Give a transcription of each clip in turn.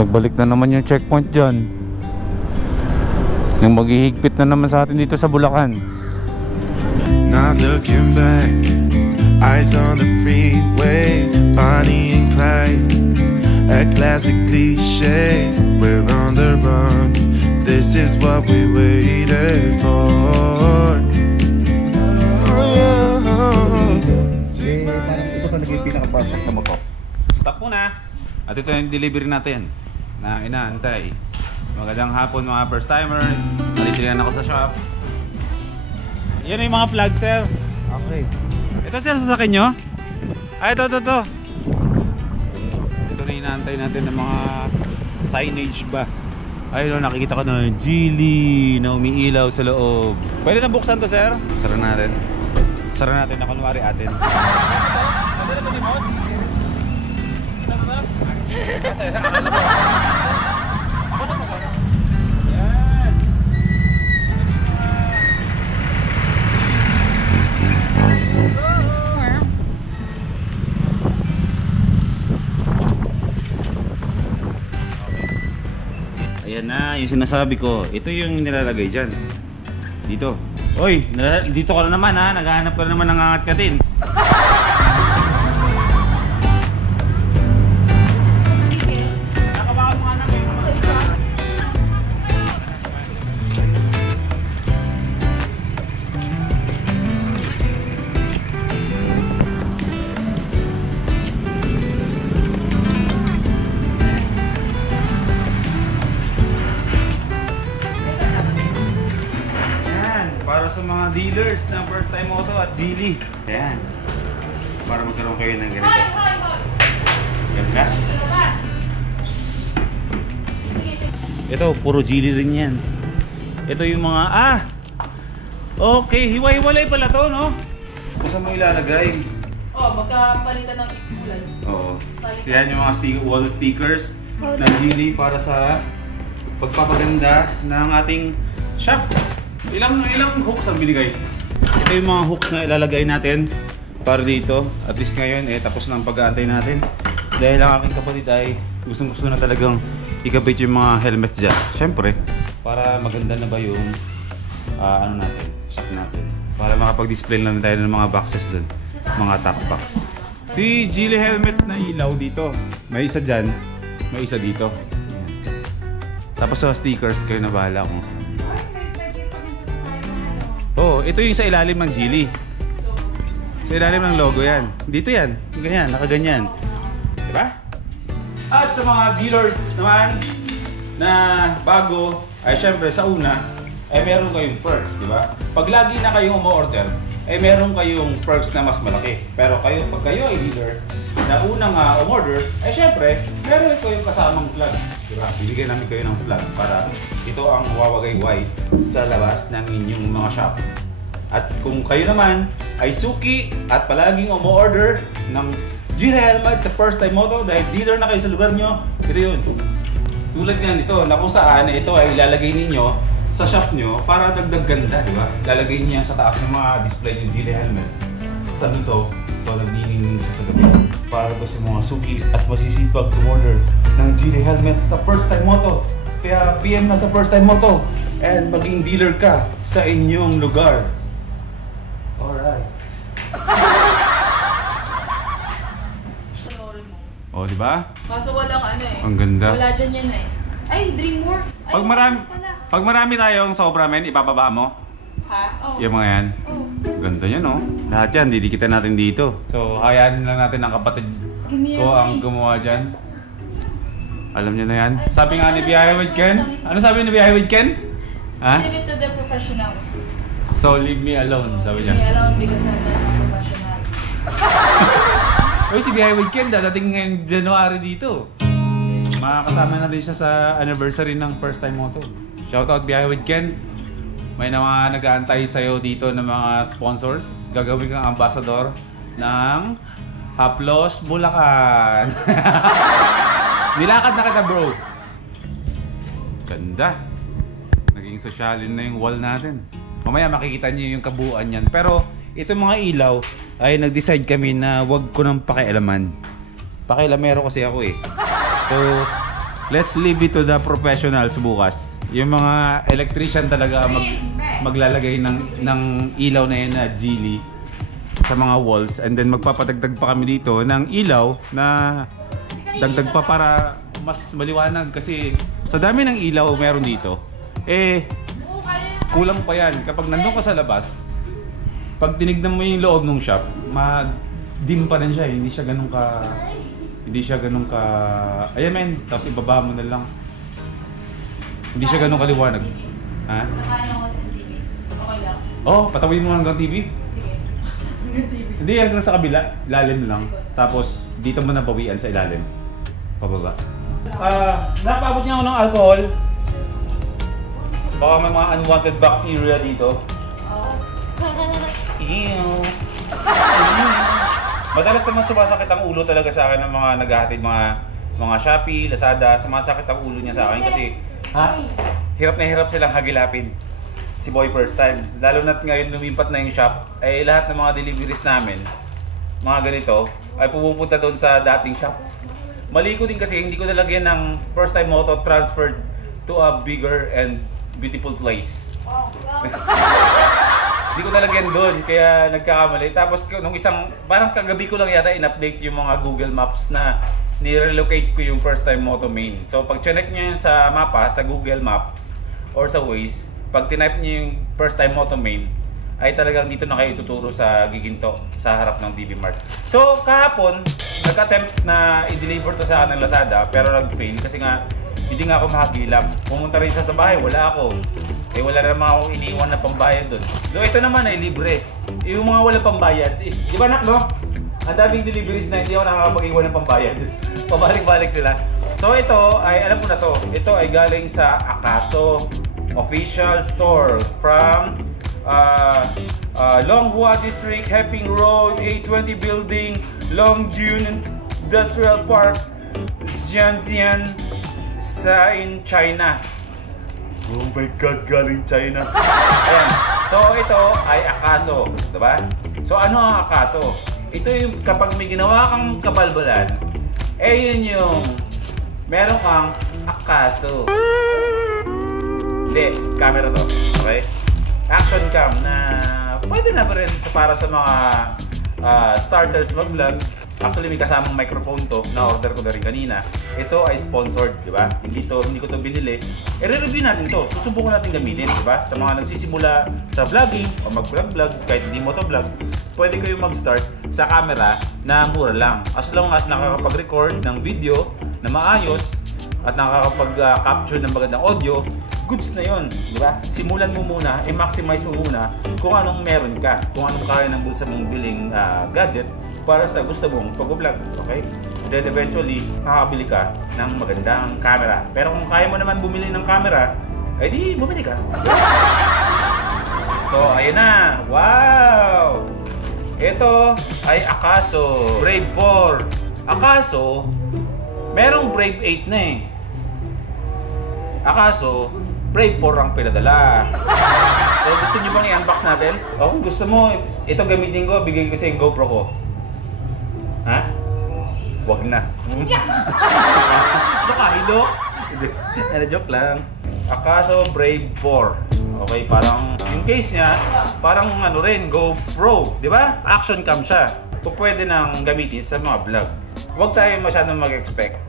Nagbalik na naman yung checkpoint dyan. Yung maghihigpit na naman sa atin dito sa Bulacan. Not looking back, eyes on the freeway, Bonnie and Clyde, a classic cliche. We're on the run, this is what we waited for. Oh yeah. Parang ito talaga yung pinaka-perfect na motor. Stop muna. At ito yung delivery natin na inaantay. Magandang hapon mga first timers. Nalitinan ako sa shop. Yan yung mga flag, sir. Okay. Ito sir, sasakyan nyo? Ay, ito. Ito na inaantay natin ng mga signage ba. Ayun, nakikita ko na Geely na umiilaw sa loob. Pwede na buksan to, sir? Sara natin. Sara natin na kunwari atin. Pwede na ito ni Moss? Ayan na, yung sinasabi ko. Ito yung nilalagay dyan. Dito. Oy, dito ka na naman ha. Naghahanap ka na naman ng angat-katin. Para sa mga dealers na first time auto at Geely. Ayan. Para magkaroon kayo ng ganito. Ganda. Ito, puro Geely rin yan. Ito yung mga, okay, hiwa-hiwalay pala to, no? Kung saan mo ilalagay? Magkapalitan ng kulay. Oo. Yan yung mga wall stickers na Geely para sa pagpapaganda ng ating shop. Ilang hooks ang binigay? Ito yung mga hooks na ilalagay natin para dito. At least ngayon, tapos na ang pag-aantay natin. Dahil ang aking kapatid ay gustong-gusto na talagang ikabit yung mga helmets dyan. Siyempre, para maganda na ba yung shop natin. Para makapag-display na tayo ng mga boxes dun. Mga top box. Si Geely helmets na ilaw dito. May isa dyan, may isa dito. Tapos sa stickers, kayo na bahala kung saan. Ito yung sa ilalim ng Geely. Sa ilalim ng logo yan. Dito yan. Ganyan, nakaganyan. Diba? At sa mga dealers naman na bago, ay syempre sa una, ay meron kayong perks, diba? Pag lagi na kayong umu-order, ay meron kayong perks na mas malaki. Pero pag kayo ay dealer na unang umorder, ay syempre, meron kayong kasamang flag. Diba? Bibigyan namin kayo ng flag para ito ang wawagayway sa labas ng inyong mga shop. At kung kayo naman ay suki at palaging umu-order ng Geely helmet sa first time moto dahil dealer na kayo sa lugar nyo, ito yun. Tulad nga nito na kung saan ito ay ilalagay ninyo sa shop nyo para dagdag ganda, di ba? Ilalagay niyo yan sa taas ng mga display ng Geely helmets. Sa nito, ito nagniningning siya sa gabi. Para ba sa mga suki at masisipag umorder ng Geely helmet sa first time moto. Kaya PM na sa first time moto and maging dealer ka sa inyong lugar. Alright. Di ba? Kaso walang Ang ganda. Wala dyan yan Ay, DreamWorks. Ay, Pag marami tayong sobra men, ibababa mo? Ha? Yung mga yan? Ganda yan, no? Lahat yan, didikitan natin dito. So, hayaan lang natin ang kapatid ko ang gumawa dyan. Alam niyo na yan. Sabi nga ni Biyahe with Ken. Ano sabi ni Biyahe with Ken? Leave it to the professionals. So, leave me alone, sabi niya. Leave me alone because I'm not a professional. Uy, si Biyahe with Ken, dadating ngayong January dito. Makakasama na rin siya sa anniversary ng first time moto. Shoutout Biyahe with Ken. May mga nag-aantay sa'yo dito ng mga sponsors. Gagawin kang ambassador ng Haplos Bulacan. Nilakad na kita, bro. Ganda. Naging sosyalin na yung wall natin. Mamaya makikita niyo yung kabuuan niyan. Pero itong mga ilaw ay nag-decide kami na wag ko nang pakialaman. Pakialamero kasi ako eh. So, let's leave it to the professionals bukas. Yung mga electrician talaga maglalagay ng ilaw na yun na Geely sa mga walls, and then magpapadagdag pa kami dito ng ilaw na dagdag pa para mas maliwanag, kasi sa dami ng ilaw meron dito kulang pa yan. Kapag nandun ka sa labas, pag tinignan mo yung loob ng shop, dim pa rin siya, hindi siya ganun ka ayan men, tapos ibaba mo na lang, hindi siya ganun kaliwanag. Ha? Nakaano ko sa TV. Okay lang. Oh, patawin mo hanggang TV? Sige. Hindi, hanggang sa kabila, lalim lang. Tapos dito mo na bawian sa ilalim. Pababa. Napaabot niya ako ng alcohol. Baka may mga unwanted bacteria dito. Ew. Madalas naman sumasakit ang ulo talaga sa akin ng mga naghahatid, mga Shopee, Lazada. Sumasakit ang ulo niya sa akin kasi hirap na hirap silang hagilapin. Si Boy first time. Lalo na't ngayon lumipat na yung shop, ay lahat ng mga deliveries namin, mga ganito, ay pupunta doon sa dating shop. Mali ko din kasi hindi ko nalagyan ng first time moto transferred to a bigger and beautiful place. Hindi ko nalagyan doon, kaya nagkakamali. Tapos nung parang kagabi ko lang yata in-update yung mga Google Maps na ni-relocate ko yung first time moto main. So pag chinek nyo yun sa mapa, sa Google Maps or sa Waze, pag tinype nyo yung first time moto main, ay talagang dito na kayo tuturo sa Giginto, sa harap ng DB Mart. So kahapon, nag-attempt na i-deliver to sa akin ng Lazada, pero nag-fail kasi nga hindi nga ako makagilap. Pumunta rin siya sa bahay, wala ako. Wala naman akong iniwan na pambayad doon. So ito naman ay libre. Yung mga wala pambayad, di ba nak, no? Ang daming deliveries na hindi ako nakakapag-iwan ng pambayad. Pabalik-balik sila. So ito ay, alam ko na to, ito ay galing sa Akaso official store from Longhua District, Heping Road, A20 Building, Longjun Industrial Park, Xianxian, in China. Oh my God, galing China. Ayan. So ito ay Akaso, diba? So ano ang Akaso? Ito yung kapag may ginawa kang kabalbalan, yun yung meron kang Akaso. Hindi, camera to. Okay? Action cam na pwede na rin para sa mga starters mag-vlog. Actually, may kasamang microphone to, na-order ko na rin kanina. Ito ay sponsored, di ba? Hindi ko to binili. I-review natin to. Susubukan natin gamitin, di ba? Sa mga nagsisimula sa vlogging o mag-vlog, kahit hindi mo to vlog, pwede kayo mag-start sa camera na mura lang. As long as nakakapag-record ng video na maayos at nakakapag-capture ng magandang audio, goods na yun, di ba? Simulan mo muna, i-maximize mo muna kung anong meron ka, kung anong kaya ng bulsa mong biling gadget para sa gusto mong pag-vlog, okay? And then eventually, makakabili ka ng magandang camera. Pero kung kaya mo naman bumili ng camera, ay di bumili ka. So, ayun na. Wow! Ito ay Akaso Brave 4. Akaso, merong Brave 8 na eh. Akaso, Brave 4 ang pinadala. So, gusto nyo bang i-unbox natin? O kung gusto mo, ito gamitin ko, bigay ko sa yung GoPro ko. Ha? Wag na. Baka hilo? Hindi. Joke lang. Akaso Brave 4. Okay, parang yung case niya, parang ano rin, GoPro, di ba? Action cam siya. So, pwede nang gamitin sa mga vlog. Huwag tayo masyadong mag-expect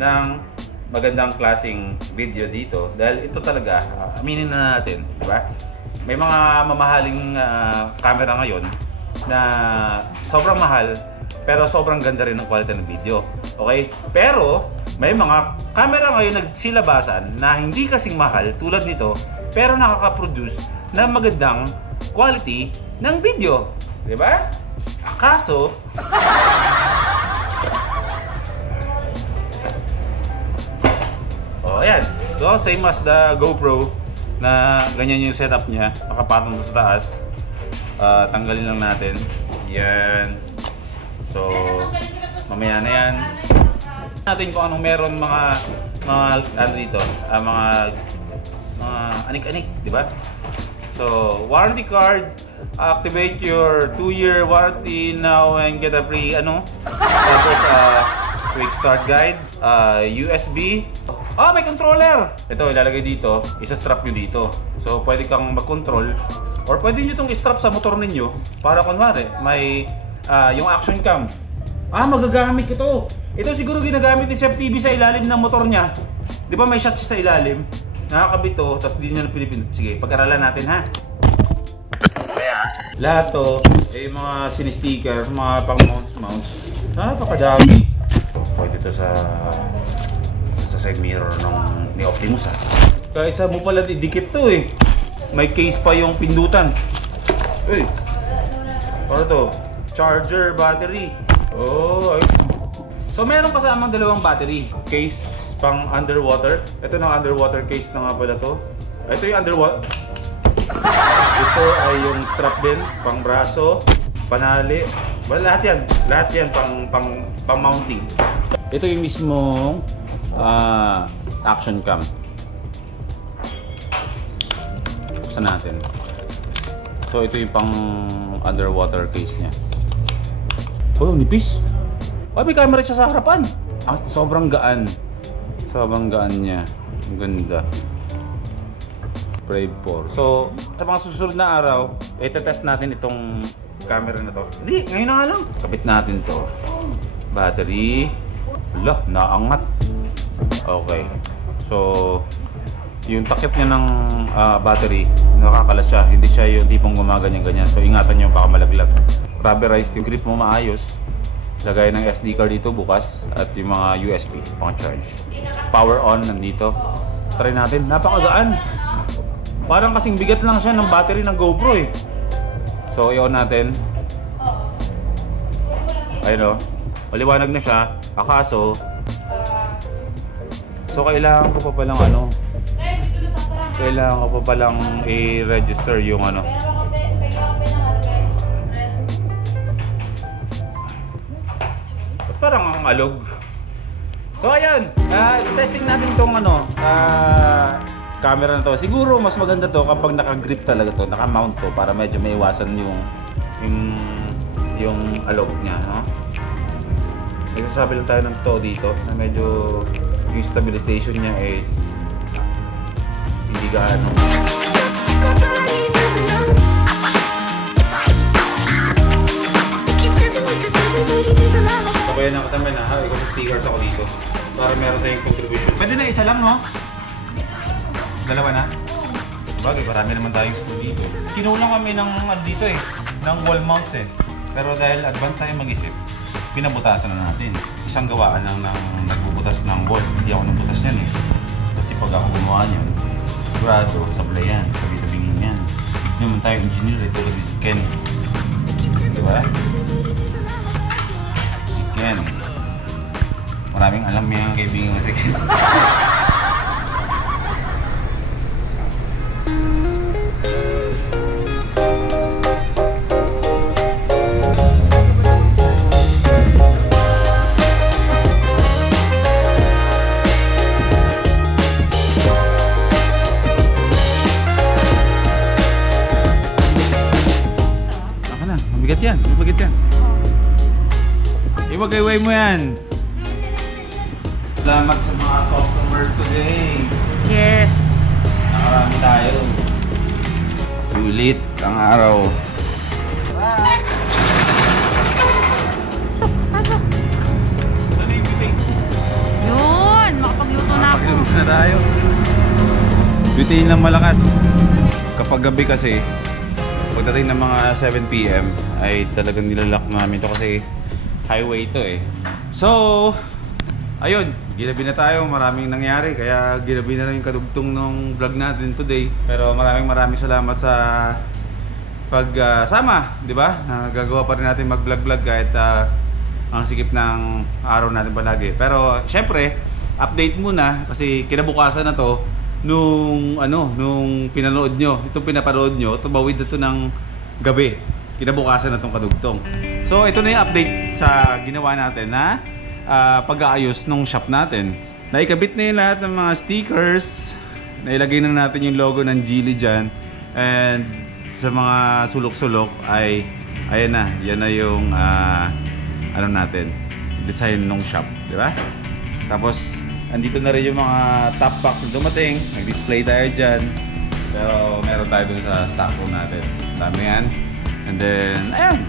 ng magandang klaseng video dito dahil ito talaga, aminin na natin, di ba? May mga mamahaling camera ngayon na sobrang mahal pero sobrang ganda rin ng quality ng video. Okay? Pero may mga camera ngayon nagsilabasan na hindi kasing mahal tulad nito pero nakaka-produce ng magandang quality ng video. Di ba? Akaso ayan. So, same as the GoPro na ganyan yung setup niya. Nakapatong sa taas. Tanggalin lang natin. Yan. So, mamaya na yan. Natin kung anong meron mga ano dito, mga anik-anik, di ba? So, warranty card. Activate your 2-year warranty now and get a free tapos quick start guide, USB, Oh, may controller! Ito, ilalagay dito. Isa-strap nyo dito. So, pwede kang mag-control. Or pwede nyo itong i-strap sa motor ninyo. Para kunwari, may yung action cam. Magagamit ito. Ito siguro ginagamit ni Chef TV sa ilalim ng motor niya. Di ba may shot siya sa ilalim? Nakakabit to, tapos di nyo na pinipindot. Sige, pag-aralan natin ha. Kaya, lahat to, yung mga sinisticker, mga pang-mounts. Napakadami. Pwede ito sa side mirror ni Optimus ha. Kahit sa mo pala didikit to eh. May case pa yung pindutan. Uy! Ano to? Charger, battery. Oh, ayos. So meron kasamang dalawang battery. Case pang underwater. Ito na underwater case na nga pala to. Ito yung underwater. Ito ay yung strap din, pang braso, panali. Lahat yan. Lahat yan pang mounting. Ito yung mismong action cam. Buksan natin. So ito yung pang underwater case niya. Oh, nipis. May camera siya sa harapan. Sobrang gaan. Sobrang gaan niya. Ang ganda. Brave 4. So, sa mga susunod na araw, ite-test natin itong camera na to. Hindi, ngayon na nga lang. Kapit natin to. Battery. Wala, naangat. Okay. So, yung takip niya ng battery, nakakalas siya. Hindi siya yung tipong gumaganyan-ganyan. So, ingatan niyo baka malaglag. Rubberized yung grip mo maayos. Lagay ng SD card dito bukas. At yung mga USB pang charge. Power on nandito. Try natin. Napakagaan. Parang kasing bigat lang siya ng battery ng GoPro eh. So, i-on natin. Ayun o. Maliwanag na siya. Akaso. So, kailangan ko pa palang kailangan ko pa palang i-register yung parang ang alog. So, ayan. Testing natin itong camera na to. Siguro mas maganda to kapag naka-grip talaga to, naka-mount to para medyo may iwasan yung alog niya, no? Nagsasabi lang tayo ng to dito na medyo yung stabilization niya is hindi gaano. Sabayan na katambay na ha, ikaw sa stickers ako dito para meron tayong contribution. Pwede na isa lang, no? Dalawa na? Bagay, marami naman tayong screw dito. Kinulang kami ng dito eh, ng wall mounts eh. Pero dahil advance tayo mag-isip, pinabutasan na natin. Isang gawaan lang ng nagbubutas ng wall. Hindi ako nagbutas yan eh. Kasi pag ako gumawa niyan, sigurado, sablay yan, sabi-sabingin yan. Hindi naman tayo engineer eh, tulad ni Ken. Diba? Si Ken. Maraming alam yung kaibigan si Ken. Mabigat yan, mabigat yan. Ibagayway mo yan. Salamat sa mga customers today. Yes. Nakarami tayo. Sulit ang araw. Bye. Ano yung meeting? Yun, makapagluto na ako. Makapagluto na tayo. Butayin lang malakas. Kapag gabi kasi, pagdating ng mga 7 PM ay talagang nilalak namin to kasi highway ito eh. So, ayun, ginabi na tayo, maraming nangyari kaya ginabi na lang yung kadugtong ng vlog natin today. Pero maraming salamat sa pagsama, di ba? Gagawa pa rin natin mag-vlog kahit ang sikip ng araw natin palagi. Pero syempre, update muna kasi kinabukasan na to. Nung pinanood nyo, itong pinapanood nyo, tumawid na ito ng gabi. Kinabukasan na itong kadugtong. So, ito na yung update sa ginawa natin na pag-aayos ng shop natin. Naikabit na yung lahat ng mga stickers. Nailagay na natin yung logo ng Geely dyan. And sa mga sulok-sulok ay, ayan na, yan na yung natin, design ng shop. Di ba? Tapos, andito na rin yung mga top box na dumating. Nag-display tayo dyan. Pero meron tayo dun sa stock room natin. Dami yan. And then, ayan.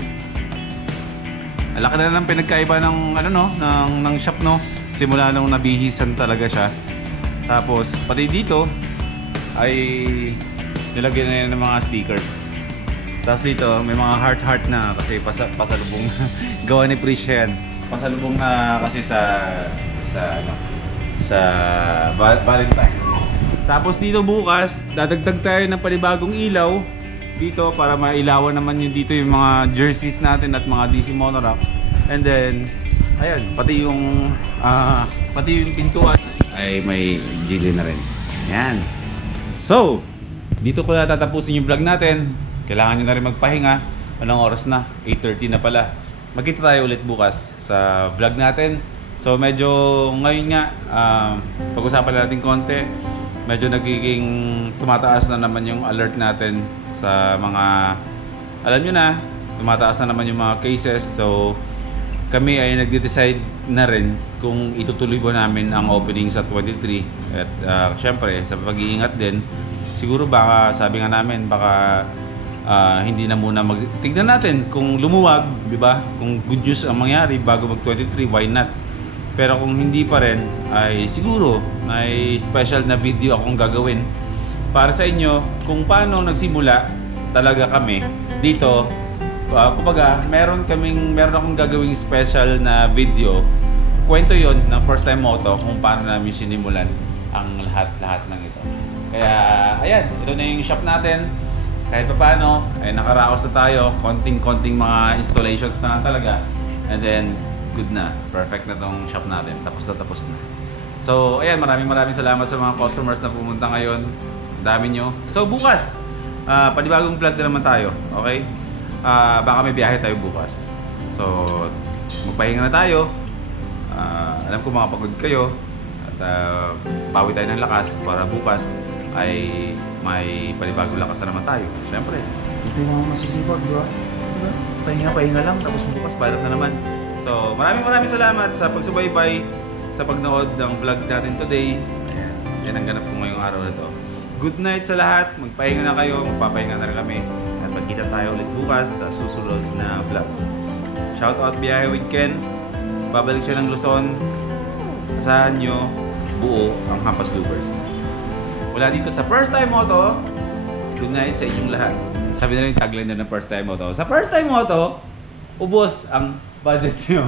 Alaki na lang pinagkaiba ng, ano no, ng shop no. Simula nung nabihisan talaga siya. Tapos, pati dito, ay nilagyan na yan ng mga stickers. Tapos dito, may mga heart na kasi pasalubong gawa ni Prisha yan. Pasalubong na kasi sa Valentine. Tapos dito bukas, dadagdag tayo ng panibagong ilaw dito para mailawan naman yung dito yung mga jerseys natin at mga DC Monorack. And then, ayan, pati yung pintuan ay may Geely na rin. Ayan. So, dito ko na tatapusin yung vlog natin. Kailangan nyo na rin magpahinga. Anong oras na? 8:30 na pala. Magkita tayo ulit bukas sa vlog natin. So medyo ngayon nga, pag-usapan natin konti. Medyo nagiging tumataas na naman yung alert natin sa mga, alam nyo na, tumataas na naman yung mga cases. So kami ay nagde-decide na rin kung itutuloy ba namin ang opening sa 23. At syempre sa pag-iingat din, siguro baka sabi nga namin baka hindi na muna tignan natin kung lumuwag, di ba? Kung good news ang mangyari bago mag 23, why not? Pero kung hindi pa rin, ay siguro may special na video akong gagawin para sa inyo kung paano nagsimula talaga kami dito. Kumbaga, meron akong gagawing special na video. Kwento yon ng first time moto kung paano namin sinimulan ang lahat ng ito. Kaya, ayan, ito na yung shop natin. Kahit pa paano, ay nakaraos na tayo. Konting mga installations na talaga. And then, good na. Perfect na tong shop natin. Tapos na. So, ayan, maraming salamat sa mga customers na pumunta ngayon. Ang dami nyo. So, bukas, panibagong vlog na naman tayo. Okay? Baka may biyahe tayo bukas. So, magpahinga na tayo. Alam ko makapagod kayo. At bawi tayo ng lakas para bukas ay may panibagong lakas na naman tayo. Siyempre, ito yung mga masisipag, di ba? Pahinga lang, tapos bukas balap na naman. So, maraming salamat sa pagsubaybay, sa pagnood ng vlog natin today. Ayan, yan ang ganap ko ngayong araw na to. Good night sa lahat, magpahinga na kayo, magpapahinga na rin kami. At magkita tayo ulit bukas sa susunod na vlog. Shout out Biyahe with Ken. Babalik siya ng Luzon. Asahan nyo, buo ang Hampas Lubers. Wala dito sa First Time Moto. Good night sa inyong lahat. Sabi na rin yung tagline na ng First Time Moto. Sa First Time Moto, ubos ang budget nyo.